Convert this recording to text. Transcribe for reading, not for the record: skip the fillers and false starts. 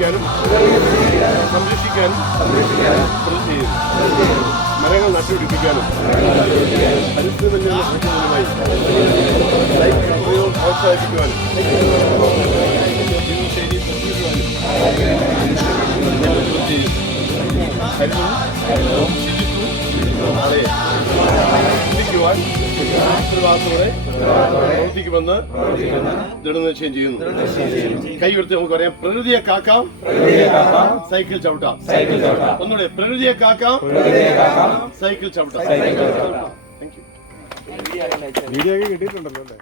സൂക്ഷിക്കാനും സംരക്ഷിക്കാനും പ്രതിജ്ഞ ചെയ്യുന്നു. മരങ്ങൾ നട്ടുപിടിപ്പിക്കാനും പരിസ്ഥിതി മലിനീകരണമായി സൈക്കിൾ ഉപയോഗം പ്രോത്സാഹിപ്പിക്കുവാനും ജീവിതശൈലി പ്രത്യേകിക്കുവാനും ഹരിതവും ശുചിത്വവും നാളെ ചിന്തിക്കുവാൻ ഉത്തരവാദിത്തത്തോടെ പ്രവർത്തിക്കുമെന്ന് ദൃഢനിശ്ചയം ചെയ്യുന്നു. കൈ ഉയർത്തി നമുക്ക് പറയാം, പ്രകൃതിയെ കാക്കാം, സൈക്കിൾ ചവിട്ടാം. ഒന്നുകൂടെ, പ്രകൃതിയെ കാക്കാം, സൈക്കിൾ ചവിട്ടാം. Thank you. വീഡിയോ ഒക്കെ കിട്ടിയിട്ടുണ്ടല്ലോ അല്ലേ?